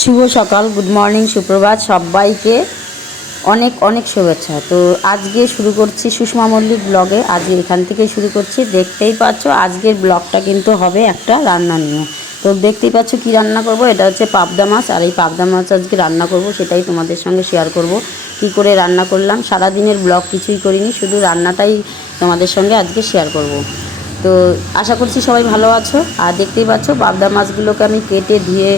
শুভ সকাল, good morning, সুপ্রভাত সবাইকে অনেক অনেক শুভেচ্ছা। তো আজকে শুরু করছি সুষমা মল্লিক ব্লগে। আজকে এখান থেকে শুরু করছি। দেখতেই পাচ্ছ আজকের ব্লগটা কিন্তু হবে একটা রান্না নিয়ে। তো দেখতেই পাচ্ছ কি রান্না করব। এটা হচ্ছে পাবদা মাছ, আর এই পাবদা মাছ আজকে রান্না করব, সেটাই তোমাদের সঙ্গে শেয়ার করব কি করে রান্না করলাম। সারাদিনের ব্লগ কিছুই করিনি, শুধু রান্নাটাই তোমাদের সঙ্গে আজকে শেয়ার করব। তো আশা করছি সবাই ভালো আছো। আর দেখতেই পাচ্ছ পাবদা মাছগুলোকে আমি কেটে ধুয়ে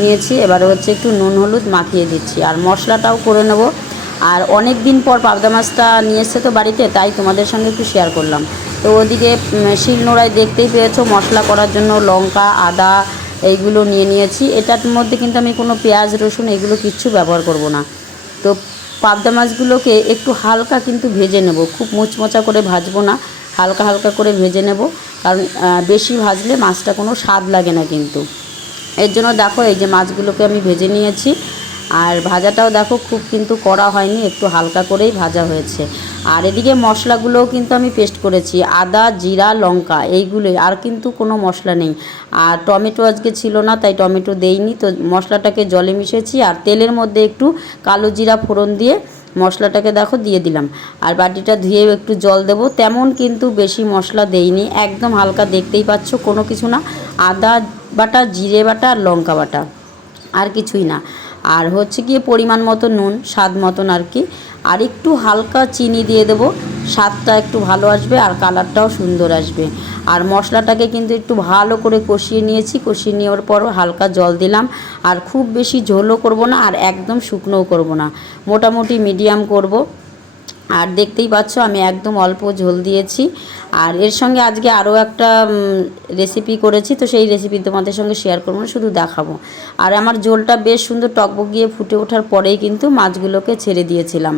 নিয়েছি। এবারে হচ্ছে একটু নুন হলুদ মাখিয়ে দিচ্ছি, আর মশলাটাও করে নেব। আর অনেক দিন পর পাবদা মাছটা নিয়ে এসছে তো বাড়িতে, তাই তোমাদের সঙ্গে একটু শেয়ার করলাম। তো ওদিকে শিলনোড়ায় দেখতেই পেয়েছো মশলা করার জন্য লঙ্কা, আদা এইগুলো নিয়ে নিয়েছি। এটার মধ্যে কিন্তু আমি কোনো পেঁয়াজ রসুন এগুলো কিচ্ছু ব্যবহার করব না। তো পাবদা মাছগুলোকে একটু হালকা কিন্তু ভেজে নেব, খুব মুচমোচা করে ভাজবো না, হালকা হালকা করে ভেজে নেব। কারণ বেশি ভাজলে মাছটা কোনো স্বাদ লাগে না কিন্তু। এর জন্য দেখো এই যে মাছগুলোকে আমি ভেজে নিয়েছি। আর ভাজাটাও দেখো খুব কিন্তু কড়া হয়নি, একটু হালকা করেই ভাজা হয়েছে। আর এদিকে মশলাগুলোও কিন্তু আমি পেস্ট করেছি, আদা, জিরা, লঙ্কা এইগুলোই, আর কিন্তু কোনো মশলা নেই। আর টমেটো আজকে ছিল না, তাই টমেটো দেইনি। তো মশলাটাকে জলে মিশেছি, আর তেলের মধ্যে একটু কালো জিরা ফোড়ন দিয়ে মশলাটাকে দেখো দিয়ে দিলাম। আর বাটিটা ধুয়ে একটু জল দেবো, তেমন কিন্তু বেশি মশলা দেইনি, একদম হালকা, দেখতেই পাচ্ছ কোনো কিছু না। আদা বাটা, জিরে বাটা আর লঙ্কা বাটা, আর কিছুই না। আর হচ্ছে গিয়ে পরিমাণ মতো নুন, স্বাদ মতন আর কি। আর একটু হালকা চিনি দিয়ে দেবো, স্বাদটা একটু ভালো আসবে আর কালারটাও সুন্দর আসবে। আর মশলাটাকে কিন্তু একটু ভালো করে কষিয়ে নিয়েছি। কষিয়ে নেওয়ার পরও হালকা জল দিলাম। আর খুব বেশি ঝোলও করব না, আর একদম শুকনোও করব না, মোটামুটি মিডিয়াম করব। আর দেখতেই পাচ্ছ আমি একদম অল্প ঝোল দিয়েছি। আর এর সঙ্গে আজকে আরও একটা রেসিপি করেছি, তো সেই রেসিপি তোমাদের সঙ্গে শেয়ার করবো না, শুধু দেখাবো। আর আমার ঝোলটা বেশ সুন্দর টকবগিয়ে ফুটে ওঠার পরেই কিন্তু মাছগুলোকে ছেড়ে দিয়েছিলাম।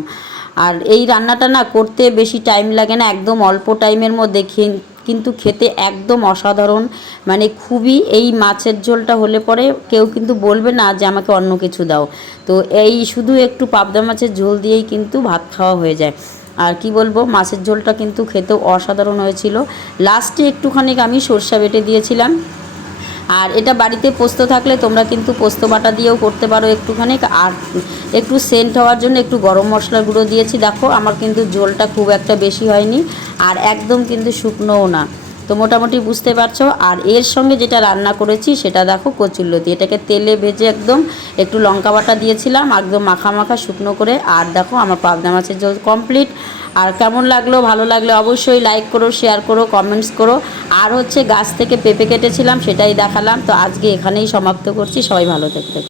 আর এই রান্নাটা না করতে বেশি টাইম লাগে না, একদম অল্প টাইমের মধ্যে কিন্তু খেতে একদম অসাধারণ। মানে খুবই, এই মাছের ঝোলটা হলে পরে কেউ কিন্তু বলবে না যে আমাকে অন্য কিছু দাও। তো এই শুধু একটু পাবদা মাছের ঝোল দিয়েই কিন্তু ভাত খাওয়া হয়ে যায়। আর কি বলবো, মাছের ঝোলটা কিন্তু খেতেও অসাধারণ হয়েছিল। লাস্টে একটুখানি আমি সরষা বেটে দিয়েছিলাম। আর এটা বাড়িতে পোস্ত থাকলে তোমরা কিন্তু পোস্ত বাটা দিয়েও করতে পারো একটুখানি। আর একটু সেন্ট হওয়ার জন্য একটু গরম মশলার গুঁড়ো দিয়েছি। দেখো আমার কিন্তু ঝোলটা খুব একটা বেশি হয়নি, আর একদম কিন্তু শুকনোও না। তো মোটামুটি বুঝতে পারছো। আর এর সঙ্গে যেটা রান্না করেছি সেটা দেখো কচুরলতি, এটাকে তেলে ভেজে একদম একটু লঙ্কা বাটা দিয়েছিলাম একদম মাখা মাখা শুকনো করে। আর দেখো আমার পাবদা মাছের ঝোল কমপ্লিট। আর কেমন লাগলো, ভালো লাগলে অবশ্যই লাইক করো, শেয়ার করো, কমেন্টস করো। আর হচ্ছে গাছ থেকে পেঁপে কেটেছিলাম, সেটাই দেখালাম। তো আজকে এখানেই সমাপ্ত করছি। সবাই ভালো থাকবে।